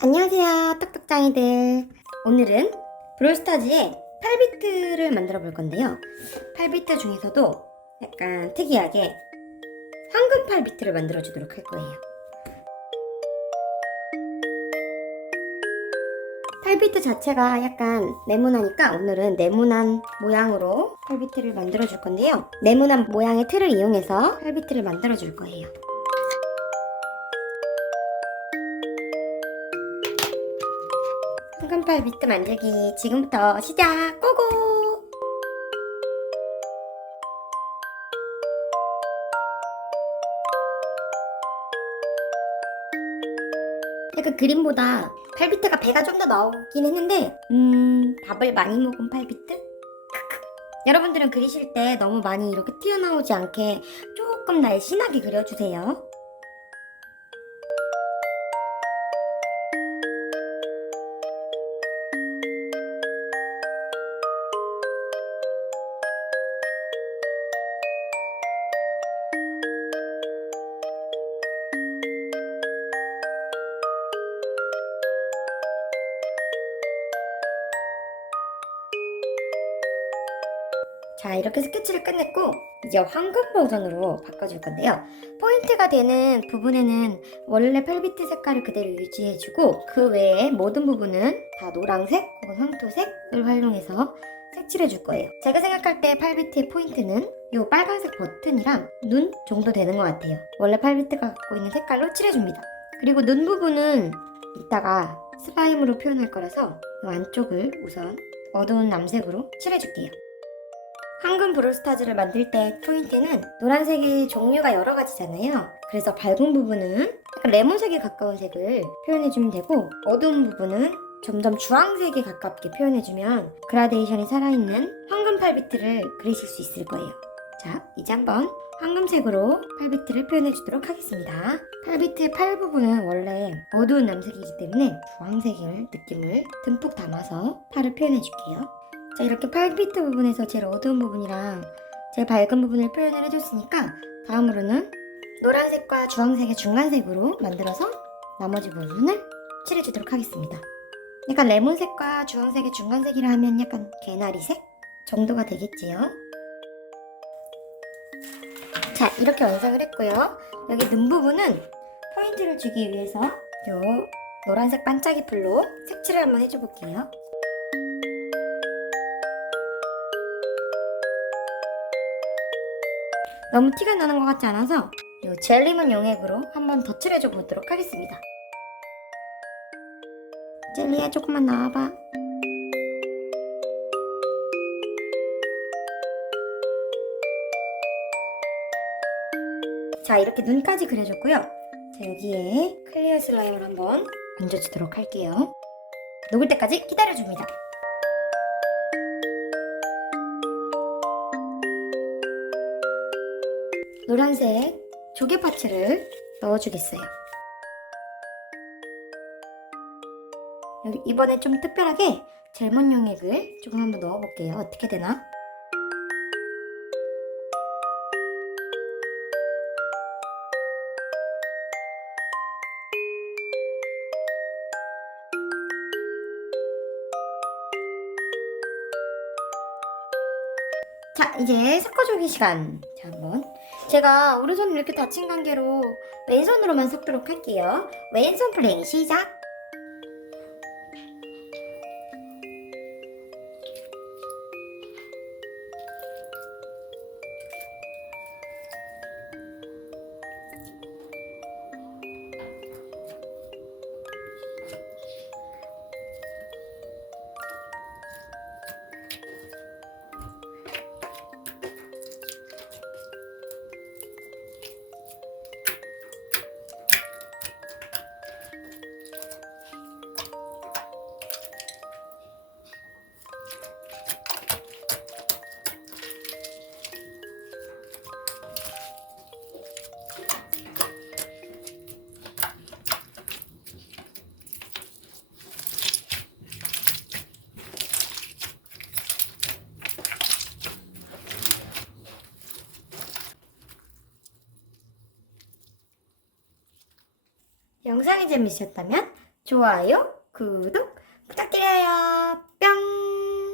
안녕하세요, 똑똑짱이들. 오늘은 브롤스타즈의 8비트를 만들어 볼 건데요. 8비트 중에서도 약간 특이하게 황금 8비트를 만들어 주도록 할 거예요. 8비트 자체가 약간 네모나니까 오늘은 네모난 모양으로 8비트를 만들어 줄 건데요. 네모난 모양의 틀을 이용해서 8비트를 만들어 줄 거예요. 황금팔 비트 만들기 지금부터 시작 고고 약간 그림보다 8비트가 배가 좀 더 나오긴 했는데 음 밥을 많이 먹은 8비트? 크크. 여러분들은 그리실 때 너무 많이 이렇게 튀어나오지 않게 조금 날씬하게 그려주세요 자 이렇게 스케치를 끝냈고 이제 황금 버전으로 바꿔줄 건데요. 포인트가 되는 부분에는 원래 8비트 색깔을 그대로 유지해주고 그 외에 모든 부분은 다 노란색 혹은 황토색을 활용해서 색칠해 줄 거예요. 제가 생각할 때 8비트의 포인트는 이 빨간색 버튼이랑 눈 정도 되는 것 같아요. 원래 8비트가 갖고 있는 색깔로 칠해줍니다. 그리고 눈 부분은 이따가 슬라임으로 표현할 거라서 이 안쪽을 우선 어두운 남색으로 칠해줄게요 황금 브롤스타즈를 만들 때 포인트는 노란색의 종류가 여러 가지잖아요. 그래서 밝은 부분은 약간 레몬색에 가까운 색을 표현해주면 되고 어두운 부분은 점점 주황색에 가깝게 표현해주면 그라데이션이 살아있는 황금 8비트를 그리실 수 있을 거예요. 자, 이제 한번 황금색으로 8비트를 표현해주도록 하겠습니다. 8비트의 팔 부분은 원래 어두운 남색이기 때문에 주황색을 느낌을 듬뿍 담아서 팔을 표현해줄게요. 자 이렇게 8비트 부분에서 제일 어두운 부분이랑 제일 밝은 부분을 표현을 해줬으니까 다음으로는 노란색과 주황색의 중간색으로 만들어서 나머지 부분을 칠해주도록 하겠습니다. 약간 레몬색과 주황색의 중간색이라 하면 약간 개나리색 정도가 되겠지요. 자 이렇게 완성을 했고요. 여기 눈 부분은 포인트를 주기 위해서 요 노란색 반짝이 풀로 색칠을 한번 해줘볼게요. 너무 티가 나는 것 같지 않아서 이 젤리문 용액으로 한번 더 칠해줘 보도록 하겠습니다. 젤리야 조금만 나와봐. 자 이렇게 눈까지 그려줬고요. 자 여기에 클리어 슬라임을 한번 얹어주도록 할게요. 녹을 때까지 기다려줍니다. 노란색 조개 파츠를 넣어주겠어요. 이번에 좀 특별하게 젤몬 용액을 조금 한번 넣어볼게요. 어떻게 되나? 자, 이제 섞어주기 시간. 자, 한번. 제가 오른손을 이렇게 다친 관계로 왼손으로만 섞도록 할게요. 왼손 플레이 시작! 영상이 재밌으셨다면 좋아요, 구독 부탁드려요. 뿅!